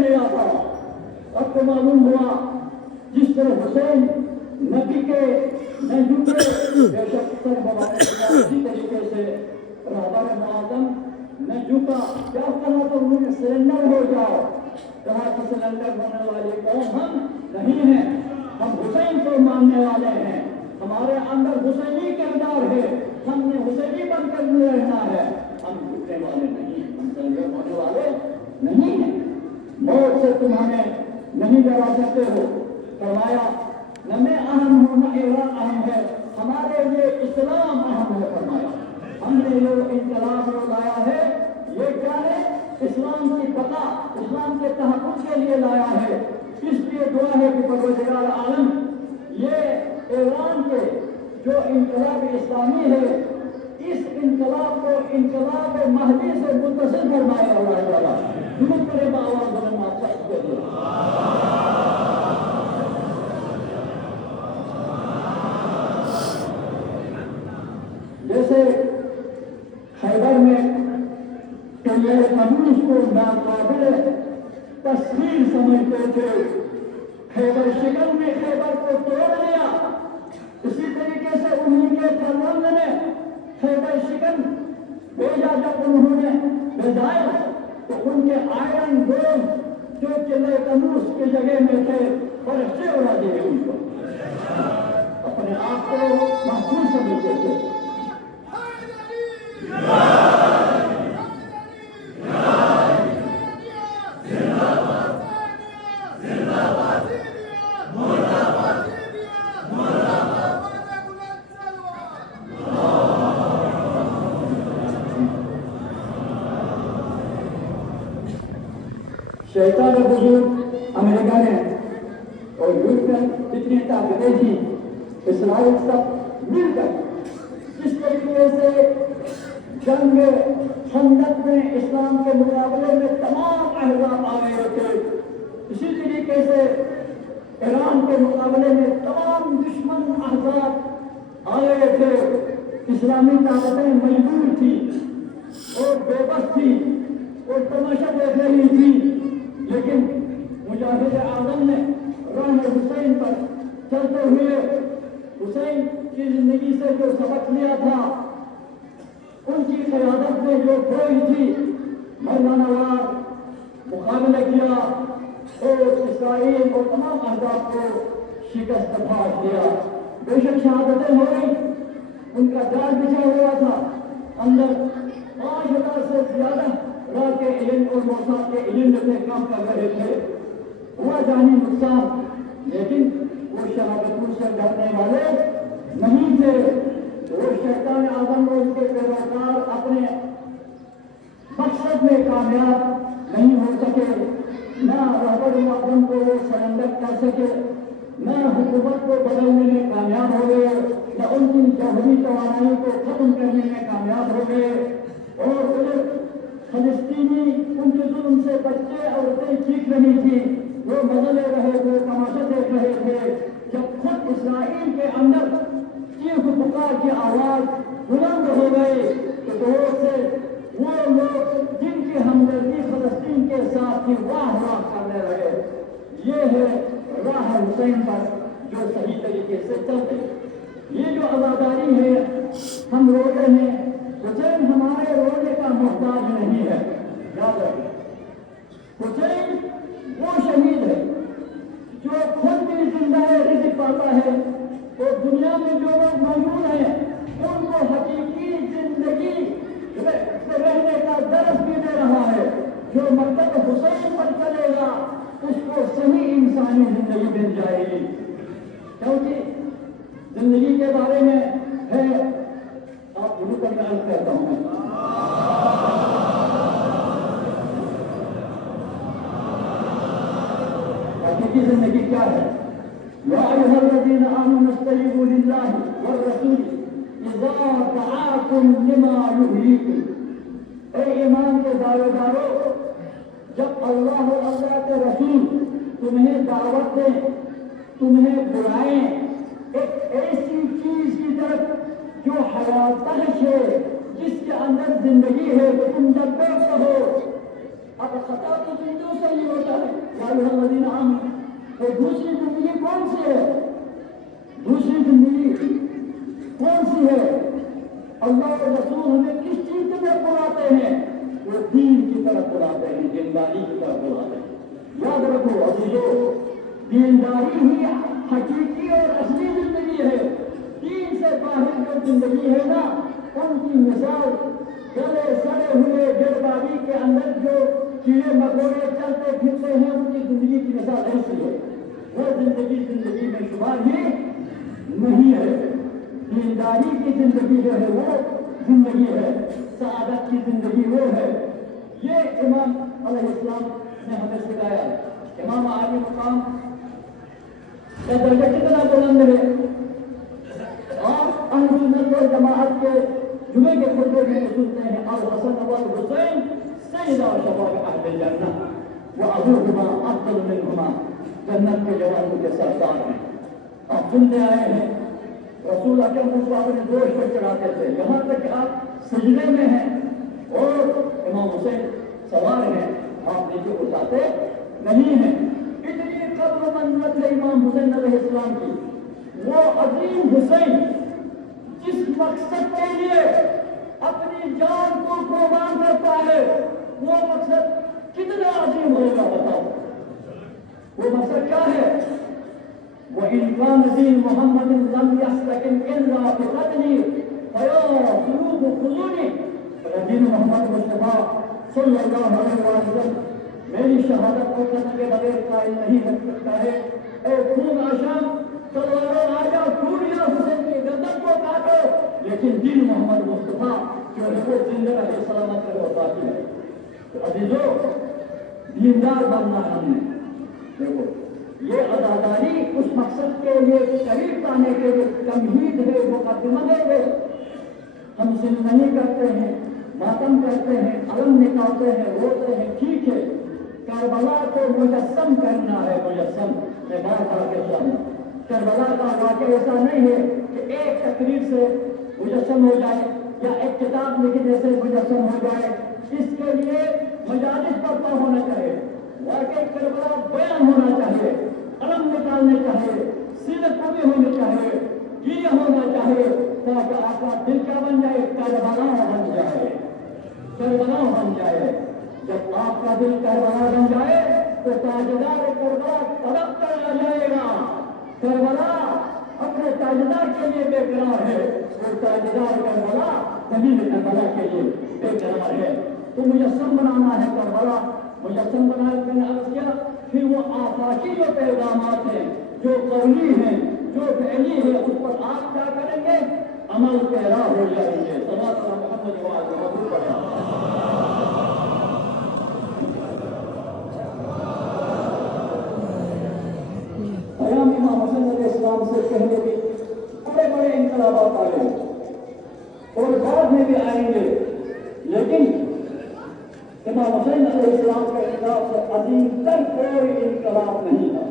لیا تھا. اب تو معلوم ہوا جس طرح حسین نہ ٹکے نہ جھکے، بے شک سر بوالے اسی طریقے سے رہبر معظم نہ جھکا. کیا کہا تو انہوں نے سرنڈر ہو جاؤ. کہا کہ سرنڈر ہونے والی قوم ہم نہیں ہیں، ہم حسین کو ماننے والے ہیں، ہمارے اندر حسینی کردار ہے، ہم نے حسینی بن کر رہنا ہے، ہم جھکنے والے نہیں، ہم سرنڈر ہونے والے نہیں ہیں. موت سے تم ہمیں نہیں ڈرا سکتے ہو. فرمایا نہ میں اہم ہوں نہ ایران اہم ہے، ہمارے لیے اسلام اہم ہے. فرمایا ہم نے جو انقلاب جو لایا ہے یہ کیا ہے؟ اسلام کی بقا، اسلام کے تحفظ کے لیے لایا ہے. اس لیے دعا ہے کہ پروردگار عالم یہ ایران کے جو انقلاب اسلامی ہے اس انقلاب کو انقلاب مہدی سے متصل فرمایا ہوا ہے. والا درود کرے باواز بلند آپ کو دے. جیسے خیبر میں یہ کمیونسٹ کو ناقابل تسخیر سمجھتے تھے، خیبر شکن میں خیبر کو توڑ دیا. اسی طریقے سے انہیں کے فرزند نے خیبر شکن بھیجا. جب انہوں نے بھیجایا تو ان کے آئرن ڈوم جو قلعہ طنوس کی جگہ میں تھے فرشتے اڑا دیے. ان کو اپنے آپ کو محفوظ سمجھتے تھے. شیطان بزرگ امریکہ نے اور یورپ میں جتنی طاقتیں تھیں اسرائیل سب مل کر جس طریقے سے جنگ خندق میں اسلام کے مقابلے میں تمام احزاب آ گئے تھے، اسی طریقے سے ایران کے مقابلے میں تمام دشمن احزاب آ گئے تھے. اسلامی طاقتیں مجبور تھیں اور بے بس تھی اور تماشا دیکھ رہی تھی. لیکن مجاہد اعظم نے راہ حسین پر چلتے ہوئے حسین کی زندگی سے جو سبق لیا تھا، ان کی قیادت میں جو فوج تھی مردانہ وار مقابلہ کیا اور اسرائیل اور تمام احزاب کو شکست پھاڑ دیا. بے شک شہادتیں ہو گئی، ان کا جال بچھا ہوا تھا. اندر 5000 سے زیادہ راہ کے علم اور موساد کے علم سے کام کر رہے تھے. ہوا جانی نقصان، لیکن وہ شہادتوں سے ڈرنے والے نہیں تھے. وہ شیطان اعظم اور ان کے پیروکار اپنے مقصد میں کامیاب نہیں ہو سکے. نہ رہبر اعظم کو وہ سرنڈر کر سکے، نہ حکومت کو بدلنے میں کامیاب ہو گئے، نہ ان کی جوہری توانائی کو ختم کرنے میں کامیاب ہو گئے. اور پھر فلسطینی ان کے ظلم سے بچے عورتیں چیخ رہی تھی، وہ مزہ لے رہے تھے، تماشا دیکھ رہے تھے. جب خود اسرائیل کے اندر چیخ پکار کی آواز بلند ہو گئی تو دور سے وہ لوگ جن کی ہمدردی فلسطین کے ساتھ تھی واہ واہ کرنے لگے. یہ ہے راہ حسین پر جو صحیح طریقے سے چل رہی. یہ جو عزاداری ہے ہم رو رہے ہیں، حسین ہمارے رونے کا محتاج نہیں ہے. یاد رکھیں حسین وہ شہید ہے جو خود بھی زندہ ہے، رزق پاتا ہے، اور دنیا میں جو لوگ موجود ہیں ان کو حقیقی زندگی رہنے کا درس بھی دے رہا ہے. جو مطلب حسین پر چلے گا اس کو صحیح انسانی زندگی مل جائے گی. کیونکہ زندگی کے بارے میں ہے، آپ شروع کر کے عرض کرتا ہوں میں، حقیقی زندگی کیا ہے؟ یا ایھا الذین آمنوا استجیبوا للہ والرسول اذا دعاکم لما یحییکم. اے ایمان کے دعوے دارو، جب اللہ اور اللہ کے رسول تمہیں دعوت دیں، تمہیں بلائیں ایک ایسی چیز کی طرف جو حیات بخش ہے، جس کے اندر زندگی ہے، تو تم جب پیش کہو اب خطا تو زندگیوں سے ہی ہوتا ہے. یا ایھا الذین آمنوا، تو دوسری زندگی کون سی ہے؟ دوسری زندگی کون سی ہے؟ اللہ کے رسول ہمیں کس چیز کی طرف بلاتے ہیں؟ وہ دین کی طرف بلاتے ہیں، دینداری کی طرف بلاتے ہیں. یاد رکھو عزیزو، دینداری ہی حقیقی اور اصلی زندگی ہے. دین سے باہر جو زندگی ہے نا، ان کی مثال گلے سڑے ہوئے گردابی کے اندر جو کیڑے مکوڑے چلتے پھرتے ہیں، ان کی زندگی کی مثال ایسی ہے. وہ زندگی میں شمار ہی نہیں ہے. دینداری کی زندگی جو ہے وہ زندگی ہے، سعادت کی زندگی وہ ہے. یہ امام علیہ السلام نے ہمیں سکھایا. امام عالی مقام کا درجہ کتنا بلند ہے. آپ اہل سنت والجماعت کے جمعے کے خطبے میں سنتے ہیں الحسن والحسین سیدا شباب اہل الجنہ وابوہما افضل منہما، جنت کے جوانوں کے سردار ہیں. آپ سنتے آئے ہیں رسول اکرم اس کو اپنے گوشت پر چڑھاتے تھے، یہاں تک کہ آپ سجدے میں ہیں اور امام حسین سوار ہیں، آپ نیچے اٹھاتے نہیں ہیں. اتنی قدر و منزلت ہے امام حسین علیہ السلام کی. وہ عظیم حسین جس مقصد کے لیے اپنی جان کو قربان کرتا ہے، وہ مقصد کتنا عظیم ہوگا بتاؤ. وہ مقصد کیا ہے؟ وَإِنْ كَانَ دِينُ مُحَمَّدٍ لَمْ يَسْتَقِمْ إِلَّا بِقَتْلِي فَيَا قُلُوبُ خُذُونِي. دین محمد مصطفیٰ صلی اللہ علیہ وسلم میری شہادت کو کرنے کے بغیر قائم نہیں ہو سکتا ہے. اے خون آشام تلواروں آجا ٹوٹیا حسین کی گردن کو کاٹو، لیکن دین محمد مصطفیٰ جو ہے وہ زندہ رہے، سلامت رہے اور باقی ہے. تو عزیزو، دیندار بننا ہم نے. دیکھو یہ عزاداری اس مقصد کے لیے قریب پانے کے لیے تمہید ہے، مقدمہ ہے. ہم زندگی کرتے ہیں، ماتم کرتے ہیں، علم نکالتے ہیں، روتے ہیں، ٹھیک ہے. کربلا کو مجسم کرنا ہے. مجسم میں بار بار کہتا ہوں، کربلا کا واقعہ ایسا نہیں ہے کہ ایک تقریر سے مجسم ہو جائے یا ایک کتاب لکھنے سے مجسم ہو جائے. اس کے لیے مجالس برپا ہونا چاہیے، واقعی کربلا بیان ہونا چاہیے، علم نکالنے چاہیے، سیرت پوری ہونی چاہیے، یہ ہونا چاہیے تاکہ آپ کا دل کیا بن جائے؟ کربلا بن جائے. کربلا بن جائے. جب آپ کا دل کربلا بن جائے تو تاجدار کربلا طلب کر آ جائے گا. کربلا اپنے تاجدار کے لیے بے قرار ہے اور تاجدار کربلا زمین کربلا کے لیے بے قرار ہے. تو مجسم بنانا ہے کربلا. مجسم بنایا میں نے عرض کیا. پھر وہ آفاقی جو پیغامات ہیں، جو قولی ہیں، جو فعلی ہے، اس پر آپ کیا کریں گے؟ عمل پیرا ہو جائیں گے. صلوات اللہ محمد و آلہ محمد پڑھیں. قیام امام حسین علیہ السلام سے پہلے بھی بڑے بڑے انقلابات آئے اور بعد میں بھی آئیں گے، لیکن امام حسین علیہ السلام کے انقلاب سے عظیم تر کوئی انقلاب نہیں تھا.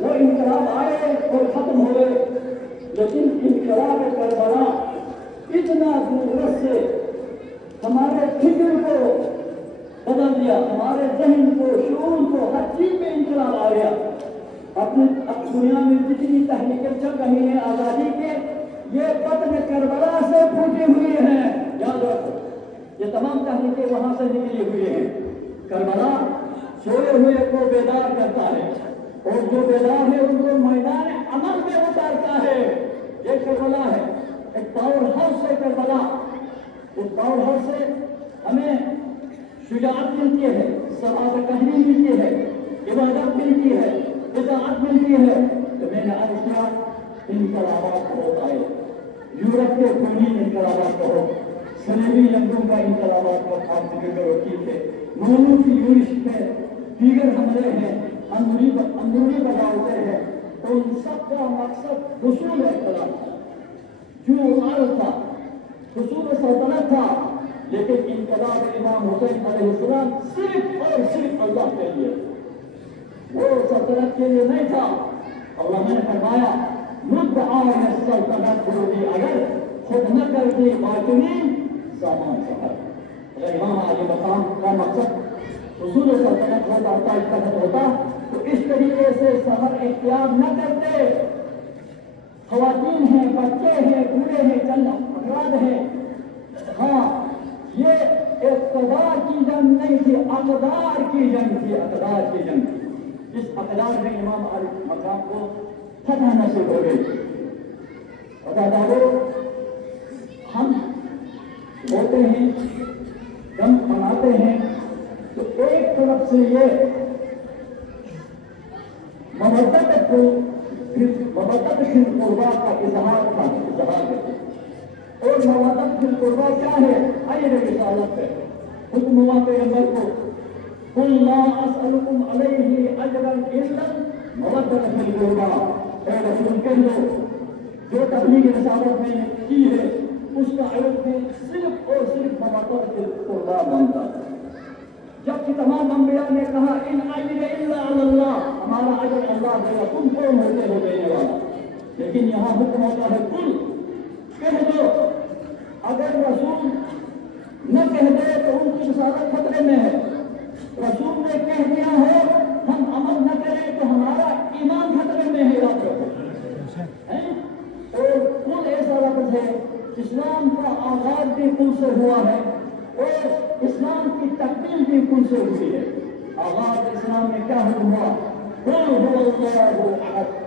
وہ انقلاب آئے اور ختم ہوئے، لیکن انقلاب کربلا اتنا ضرورت سے ہمارے فکر کو بدل دیا، ہمارے ذہن کو، شعور کو، ہر چیز میں انقلاب آ گیا. اپنی دنیا میں جتنی تحریکیں چل رہی ہیں آزادی کے، یہ بطن کربلا سے پھوٹی ہوئی ہیں. یاد رکھو، یہ تمام تحریکیں وہاں سے نکلی ہوئی ہیں. کربلا سوئے ہوئے کو بیدار کرتا ہے اور جو بیدار ہے ان کو میدان عمل میں اتارتا ہے. یہ کربلا ہے، ایک پاور ہاؤس ہے کربلا. اس پاور ہاؤس سے ہمیں شجاعت ملتی ہے، ثبات قہری ملتی ہے، عبادت ملتی ہے، اطاعت ملتی ہے. تو میں نے عرض کیا انقلابات بہت آئے. یورپ کے خونین انقلابات کہو، صلیبی جنگوں کا انقلابات کو آپ ذکر کرو، ٹھیک ہے. مغلوں کی یورش میں دیگر حملے ہیں، اندرونی بغاوتیں ہیں. تو ان سب کا مقصد حصول انقلاب تھا، جو عمل تھا، حصول سلطنت تھا. لیکن انقلاب امام حسین علیہ السلام صرف اور صرف اللہ کے لیے، وہ سلطنت کے لیے نہیں تھا. اللہ نے فرمایا مدعا سلطنت ہوگی اگر خود نہ کرتی باطنی سامان سفر. اگر امام علی مقام کا مقصد حصول سلطنت ہوتا اجتہاد ہوتا تو اس طریقے سے سفر اختیار نہ کرتے. خواتین ہیں, بچے ہیں, بوڑھے ہیں, چند افراد ہیں. ہاں, یہ اقتدار کی جنگ نہیں تھی, اقدار کی جنگ تھی, اقدار کی جنگ تھی. جس اقدار میں امام علی مقام کو فتح نصیب ہو گئی. عزادارو, ہم ہوتے ہیں, جنگ بناتے ہیں تو ایک طرف سے یہ مودت فی القربا کا اظہار تھا, اظہار کرتے. اور مودت فی القربا کیا ہے؟ اجر رسالت ہے. حکم ہوا پیغمبر کو, قل لا اسألکم علیہ اجرا الا مودت فی القربا. اے رسول کہہ دو, جو تبلیغ رسالت میں کی ہے اس کا عجر میں صرف اور صرف مودت فی القربا مانتا ہے. جبکہ تمام انبیاء نے کہا ان اجر الا علی اللہ, ہمارا اجر اللہ دے گا, تم کون ہوتے ہو دینے والا. لیکن یہاں حکم ہوتا ہے قل, کہہ دو. اگر رسول نہ کہہ دے تو ان کی رسالت خطرے میں ہے. رسول نے کہہ دیا ہے, ہم عمل نہ کریں تو ہمارا ایمان خطرے میں ہے. یاد رکھو. اور قل ایسا لفظ ہے, اسلام کا آغاز بھی قل سے ہوا ہے اور اسلام کی تکمیل بھی قل سے ہوئی ہے. آغاز اسلام میں کیا حکم ہوا؟ قل هو اللہ احد.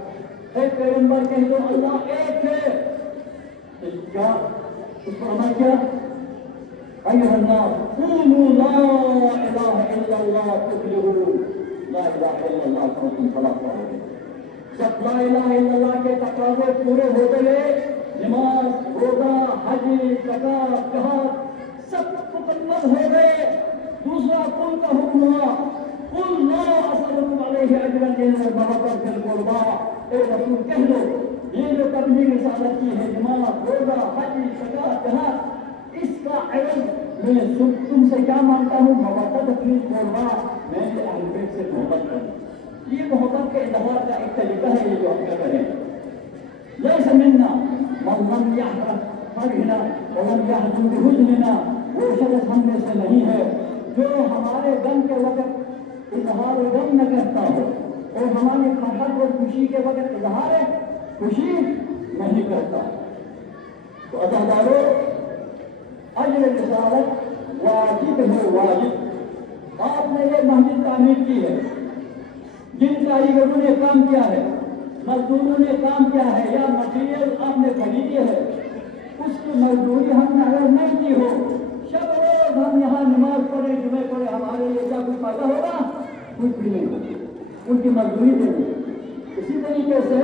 اے پیغمبر کہہ دو اللہ ایک ہے. کیا اس پر عمل کیا؟ ایھا الناس قولوا لا الہ الا اللہ تفلحوا. لا الہ الا اللہ کو تم فلاح پاؤ گے. جب لا الہ الا اللہ کے تقاضے پورے ہوتے گئے, نماز, روزہ, حج, زکات, جہاد سب مکمل ہو گئے, دوسرا قل کا حکم ہوا, قل لا اسألکم علیہ اجرا الا المودۃ فی القربا. اے رسول کہہ دو, یہ جو تبلیغ رسالت کی ہے, نماز, روزہ, حج, زکات, جہاد, اس کا عوض میں تم سے کیا مانگتا ہوں؟ مودۃ فی القربا. میں نے اہل بیت سے محبت کروں. یہ محبت کے اظہار کا ایک طریقہ ہے, یہ جو ہم کر رہے ہیں. لیس منا من لم یحرم فرحنا ولم یحزن بحزننا. وہ شخص ہم میں سے نہیں ہے جو ہمارے غم کے وقت اظہار غم نہ کرتا ہو اور ہماری فرحت اور خوشی کے وقت اظہار خوشی نہیں کرتا. تو عزادارو, اجر رسالت واجب ہے, واجب. آپ نے یہ مسجد تعمیر کی ہے, جن کاریگروں نے کام کیا ہے, مزدوروں نے کام کیا ہے, یا مٹیریل آپ نے خریدی ہے, اس کی مزدوری ہم نے اگر نہیں کی ہو, شب روز ہم یہاں نماز پڑھے, جمعے پڑھے, ہمارے لیے کیا کچھ فائدہ ہوگا؟ کچھ بھی نہیں ہوگی. ان کی مزدوری دے دی. اسی طریقے سے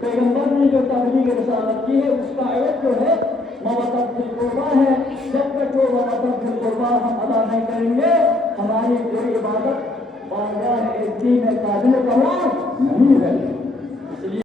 پیغمبر نے جو تبلیغ رسالت کی ہے اس کا عوض جو ہے مودۃ فی القربا ہے. جب تک وہ مودۃ فی القربا ہم ادا نہیں کریں گے, ہماری کوئی عبادت بارگاہ ایک دین قابل قبول